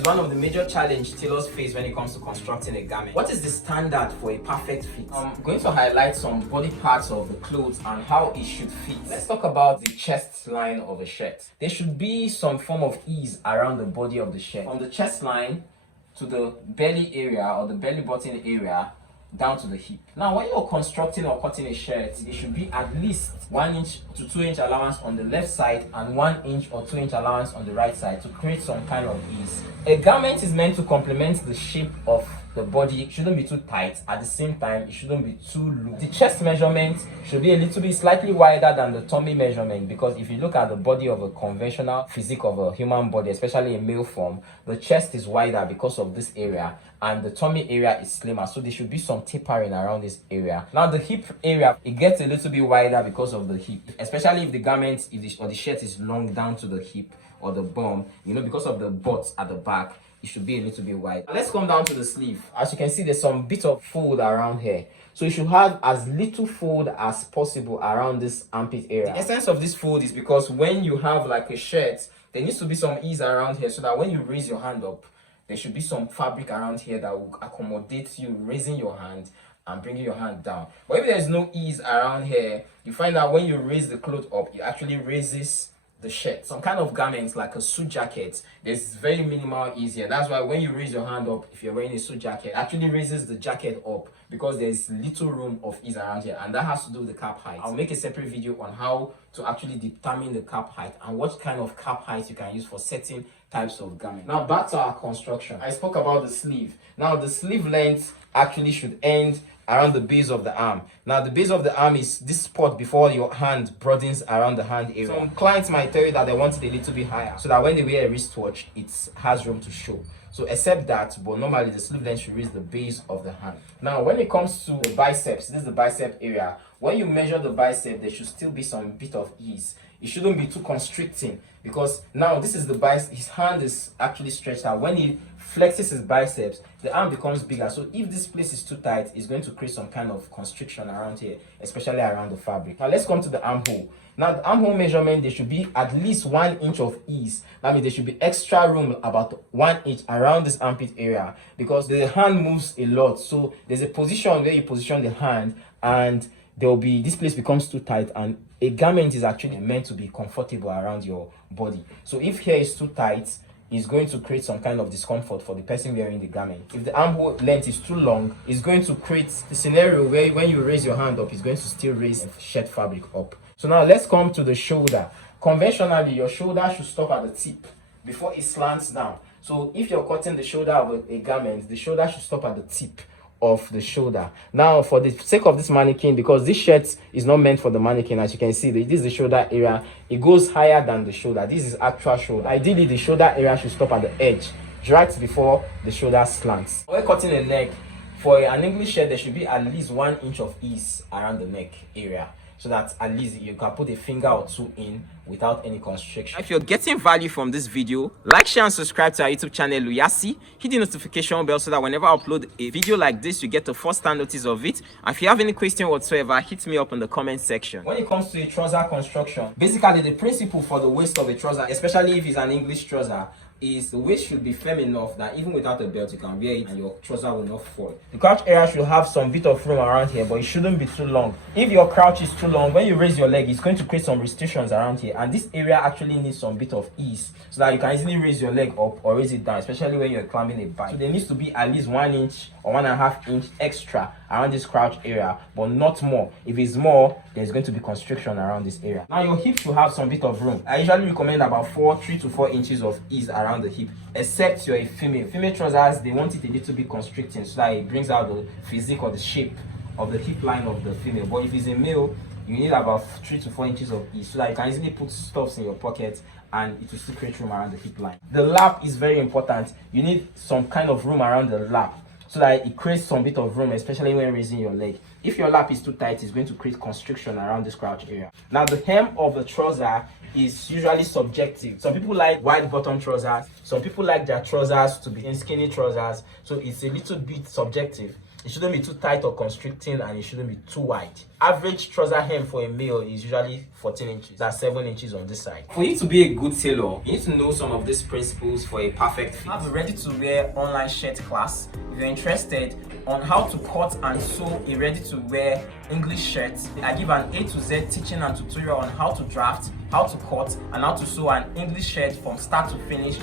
is one of the major challenges tailors face when it comes to constructing a garment. What is the standard for a perfect fit? I'm going to highlight some body parts of the clothes and how it should fit. Let's talk about the chest line of a shirt. There should be some form of ease around the body of the shirt. From the chest line to the belly area or the belly button area down to the hip. Now when you're constructing or cutting a shirt, there should be at least 1 inch to 2 inch allowance on the left side and 1 inch or 2 inch allowance on the right side to create some kind of ease. A garment is meant to complement the shape of the body. It shouldn't be too tight. At the same time, it shouldn't be too loose. The chest measurement should be a little bit slightly wider than the tummy measurement, because if you look at the body of a conventional physique of a human body, especially in male form, the chest is wider because of this area and the tummy area is slimmer, so there should be some tapering around this area. Now the hip area, it gets a little bit wider because of the hip, especially if the garment or the shirt is long down to the hip or the bum, because of the butt at the back, it should be a little bit wide. Let's come down to the sleeve. As you can see, there's some bit of fold around here, so you should have as little fold as possible around this armpit area. The essence of this fold is because when you have like a shirt, there needs to be some ease around here, so that when you raise your hand up, there should be some fabric around here that will accommodate you raising your hand and bringing your hand down. But if there's no ease around here, you find that when you raise the cloth up, it actually raises the shirt. Some kind of garments like a suit jacket, there's very minimal ease here. That's why when you raise your hand up, if you're wearing a suit jacket, it actually raises the jacket up because there's little room of ease around here, and that has to do with the cap height. I'll make a separate video on how to actually determine the cap height and what kind of cap height you can use for certain types of garment. Now back to our construction. I spoke about the sleeve. Now the sleeve length actually should end around the base of the arm. Now the base of the arm is this spot before your hand broadens around the hand area. Some clients might tell you that they want it a little bit higher so that when they wear a wristwatch, it has room to show. So accept that, but normally the sleeve length should reach the base of the hand. Now when it comes to the biceps, this is the bicep area. When you measure the bicep, there should still be some bit of ease. It shouldn't be too constricting, because now this is the bicep. His hand is actually stretched out. When he flexes his biceps, the arm becomes bigger. So if this place is too tight, it's going to create some kind of constriction around here, especially around the fabric. Now let's come to the armhole. Now the armhole measurement, there should be at least 1 inch of ease. That means there should be extra room, about 1 inch around this armpit area, because the hand moves a lot. So there's a position where you position the hand, and there will be, this place becomes too tight, and a garment is actually meant to be comfortable around your body. So if here is too tight, it's going to create some kind of discomfort for the person wearing the garment. If the armhole length is too long, it's going to create the scenario where when you raise your hand up, it's going to still raise the shirt fabric up. So now let's come to the shoulder. Conventionally, your shoulder should stop at the tip before it slants down. So if you're cutting the shoulder of a garment, the shoulder should stop at the tip of the shoulder. Now for the sake of this mannequin, because this shirt is not meant for the mannequin, as you can see, this is the shoulder area, it goes higher than the shoulder. This is actual shoulder. Ideally the shoulder area should stop at the edge, right before the shoulder slants. When cutting a neck, for an English shirt, there should be at least 1 inch of ease around the neck area, so that at least you can put a finger or two in without any constriction. If you're getting value from this video, like, share and subscribe to our YouTube channel Luyasi. Hit the notification bell so that whenever I upload a video like this, you get the first hand notice of it. And if you have any question whatsoever, hit me up in the comment section. When it comes to a trouser construction, basically the principle for the waist of a trouser, especially if it's an English trouser, is the waist should be firm enough that even without a belt you can wear it and your trouser will not fall. The crouch area should have some bit of room around here, but it shouldn't be too long. If your crouch is too long, when you raise your leg, it's going to create some restrictions around here, and this area actually needs some bit of ease so that you can easily raise your leg up or raise it down, especially when you're climbing a bike. So there needs to be at least 1 inch or 1.5 inch extra around this crouch area, but not more. If it's more, there's going to be constriction around this area. Now your hip should have some bit of room. I usually recommend about 3 to 4 inches of ease around the hip, except you're a female. Female trousers, they want it a little bit constricting so that it brings out the physique or the shape of the hip line of the female. But if it's a male, you need about 3 to 4 inches of ease so that you can easily put stuffs in your pocket and it will still create room around the hip line. The lap is very important. You need some kind of room around the lap so that it creates some bit of room, especially when raising your leg. If your lap is too tight, it's going to create constriction around this crouch area. Now the hem of the trouser is usually subjective. Some people like wide bottom trousers, some people like their trousers to be in skinny trousers, so it's a little bit subjective. It shouldn't be too tight or constricting, and it shouldn't be too wide. Average trouser hem for a male is usually 14 inches. That's 7 inches on this side. For you to be a good tailor, you need to know some of these principles for a perfect fit. I have a ready-to-wear online shirt class. If you're interested on how to cut and sew a ready-to-wear English shirt, I give an A to Z teaching and tutorial on how to draft, how to cut, and how to sew an English shirt from start to finish.